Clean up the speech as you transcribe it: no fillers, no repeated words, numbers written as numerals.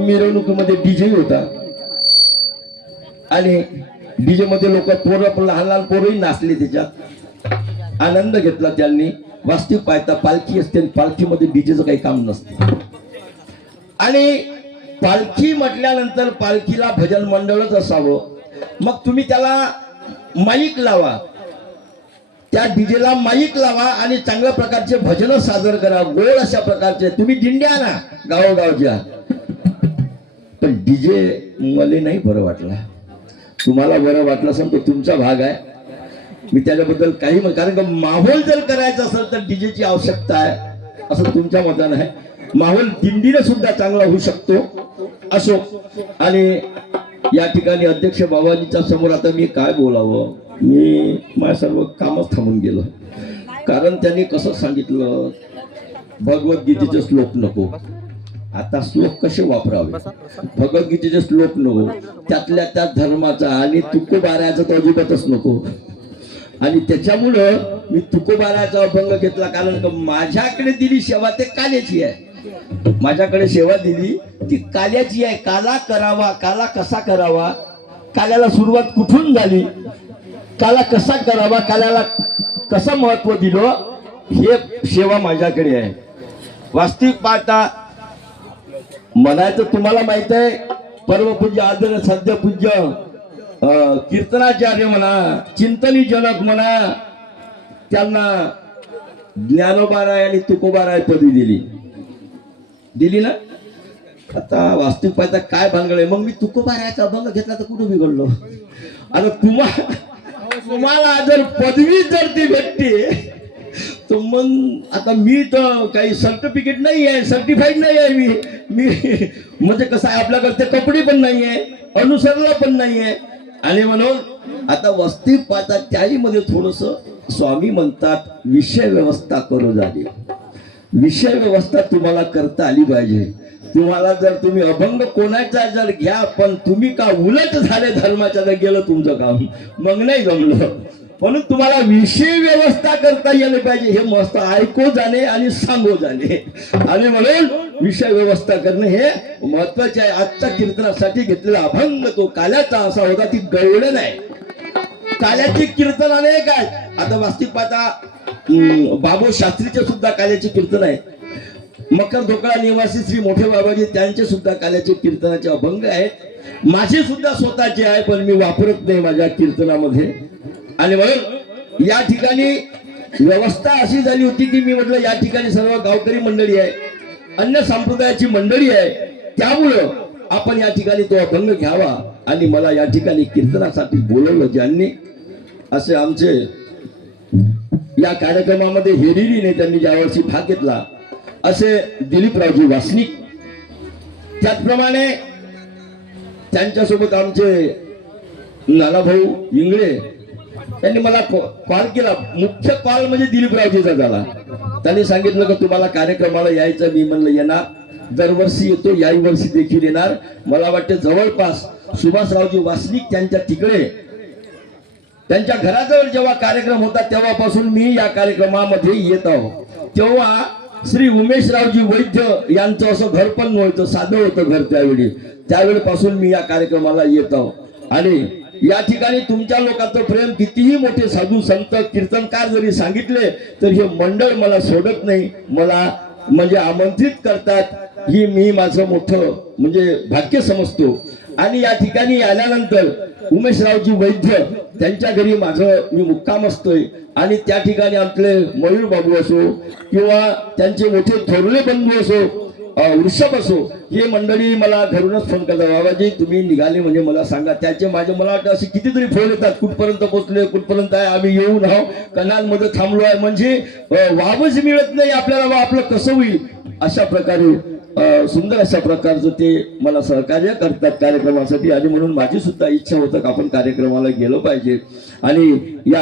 मिरवणुकीमध्ये DJ होता आणि DJ मध्ये लोक पोरं लहान लहान पोरही नाचले, त्याच्यात आनंद घेतला त्यांनी. वास्तविक पाहता पालखी असते, पालखीमध्ये डीजेचं काही काम नसतं. आणि पालखी म्हटल्यानंतर पालखीला भजन मंडळच असावं. मग तुम्ही त्याला माईक लावा, त्या डीजेला माईक लावा आणि चांगल्या प्रकारचे भजन सादर करा, गोड अशा प्रकारचे. तुम्ही दिंड्या ना गावोगावच्या, पण डीजे मला नाही बरं वाटला. तुम्हाला बरं वाटलं असेल तर तुमचा भाग आहे, मी त्याच्याबद्दल काही कारण का माहोल जर करायचा असेल तर डीजेची आवश्यकता आहे असं तुमच्या मतानं आहे. माहोल दिंडीने सुद्धा चांगला होऊ शकतो असो. आणि या ठिकाणी अध्यक्ष बाबाजीच्या समोर आता मी काय बोलावं, मी माझ्या सर्व कामच थांबून गेलो. कारण त्यांनी कसं सांगितलं, भगवद्गीतेचे श्लोक नको. आता श्लोक कसे वापरावे, भगवद्गीतेचे श्लोक नको, त्यातल्या त्या धर्माचा आणि तुकोबारायचा तर अजिबातच नको. आणि त्याच्यामुळं मी तुकोबारायचा अभंग घेतला. कारण माझ्याकडे दिली सेवा ते काल्याची आहे, माझ्याकडे सेवा दिली ती काल्याची आहे. काला करावा, काला कसा करावा, काल्याला सुरुवात कुठून झाली, काला कसा करावा, काल्याला कसं महत्व दिलं, हे सेवा माझ्याकडे आहे. वास्तविक पाहता म्हणायचं तुम्हाला माहित आहे, परमपूज्य आदर सध्या पूज्य कीर्तनाचार्य म्हणा, चिंतनी जनक म्हणा, त्यांना ज्ञानोबाराय आणि तुकोबाराय पदवी दिली ना. आता वास्तविक पाहता काय भानगड. मग मी तुकोबारायचा अभंग घेतला तर कुठं बिघडलो. आता तुम्हाला जर पदवी जर ती भेटते तर मग आता मी तर काही सर्टिफिकेट नाही आहे, सर्टिफाईड नाही आहे मी म्हणजे कसं आहे, आपल्याकडे ते कपडे पण नाही आहे, अनुसरला पण नाही आहे. आणि म्हणून आता वस्ती पाहता त्याहीमध्ये थोडस स्वामी म्हणतात विषय व्यवस्था करू झाली. विषय व्यवस्था तुम्हाला करता आली पाहिजे. तुम्हाला जर तुम्ही अभंग कोणाचा जर घ्या पण तुम्ही का उलट झाले धर्माच्या तर गेलं तुमचं काम, मग नाही जमलं. म्हणून तुम्हाला विषय व्यवस्था करता यायला पाहिजे. हे मस्त ऐकू जाणे आणि सांगू जाणे. आणि म्हणून विषय व्यवस्था करणे हे महत्वाचे आहे. आजच्या कीर्तनासाठी घेतलेला अभंग तो काल्याचा असा होता, ती गवळण आहे. काल्याची कीर्तन अनेक आहेत. आता वास्तविक पाहता बाबू शास्त्रीचे सुद्धा काल्याचे कीर्तन आहे. मकर ढोकळा निवासी श्री मोठे बाबाजी त्यांचे सुद्धा काल्याचे कीर्तनाचे अभंग आहेत. माझे सुद्धा स्वतःचे आहे, पण मी वापरत नाही माझ्या कीर्तनामध्ये. आणि म्हणून या ठिकाणी व्यवस्था अशी झाली होती की मी म्हटलं या ठिकाणी सर्व गावकरी मंडळी आहे, अन्य संप्रदायाची मंडळी आहे, त्यामुळं आपण या ठिकाणी तो अभंग घ्यावा. आणि मला या ठिकाणी कीर्तनासाठी बोलवलं ज्यांनी, असे आमचे या कार्यक्रमामध्ये हेरिरीने त्यांनी ज्यावर्षी भाग घेतला असे दिलीपरावजी वासनिक, त्याचप्रमाणे त्यांच्यासोबत आमचे नानाभाऊ इंगळे, त्यांनी मला कॉल केला. मुख्य कॉल म्हणजे दिलीपरावजीचा झाला. त्यांनी सांगितलं की तुम्हाला कार्यक्रमाला यायचं. मी म्हणलं येणार, दरवर्षी येतो, याही वर्षी देखील येणार. मला वाटतं जवळपास सुभाषरावजी वासनिक त्यांच्या तिकडे त्यांच्या घराजवळ जेव्हा कार्यक्रम होता तेव्हापासून मी या कार्यक्रमामध्ये येत आहो. तेव्हा श्री उमेशरावजी वैद्य यांचं असं घर पण नव्हतं, साधं होतं घर त्यावेळेपासून मी या कार्यक्रमाला येत आहो. आणि या ठिकाणी तुमच्या लोकांचं प्रेम, कितीही मोठे साधू संत कीर्तनकार जरी सांगितले तर हे मंडळ मला सोडत नाही, मला म्हणजे आमंत्रित करतात. ही मी माझं मोठं म्हणजे भाग्य समजतो. आणि या ठिकाणी आल्यानंतर उमेशरावजी वैद्य त्यांच्या घरी मी मुक्काम असतोय. आणि त्या ठिकाणी आपले मयूर बाबू असो किंवा त्यांचे मोठे थोरले बंधू असो, वृषभ असो, हे मंडळी मला घरूनच फोन करतात, बाबाजी तुम्ही निघाले म्हणजे मला सांगा. त्याचे माझे मला वाटतं असे कितीतरी फोन येतात, कुठपर्यंत पोहोचले, कुठपर्यंत आहे, आम्ही येऊन आहो, कनालमध्ये थांबलो आहे. म्हणजे वावच मिळत नाही आपल्याला, आपलं कसं होईल. अशा प्रकारे सुंदर अशा प्रकारचं ते मला सहकार्य करतात कार्यक्रमासाठी. आणि म्हणून माझी सुद्धा इच्छा होतं की आपण कार्यक्रमाला गेलो पाहिजे. आणि या